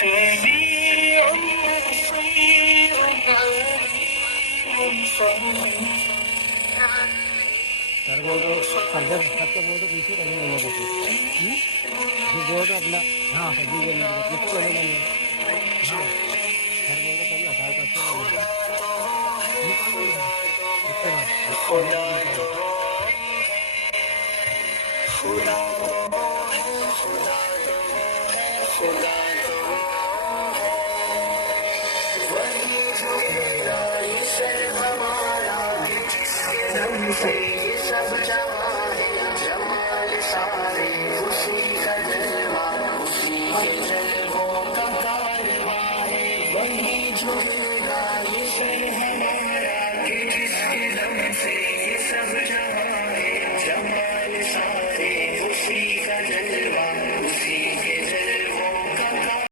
سميع بصير عليم فضيل. سر بول رہا ہوں سر جب سب کو بول رہا پیچھے رہنے لگا دیتے جو بول رہا اپنا ہاں سبھی بولنے لگا پیچھے رہنے لگا ہاں سر بول رہا کبھی ہٹاؤ کرتے رہنے لگا خدا تو خدا خدا خدا تو وہی جو سے ہمارا جس کے دم سے یہ سب جہاں ہے جمال سارے اسی کا جلوہ اسی کے جلووں کا کارواں ہے وہی جو یہ سے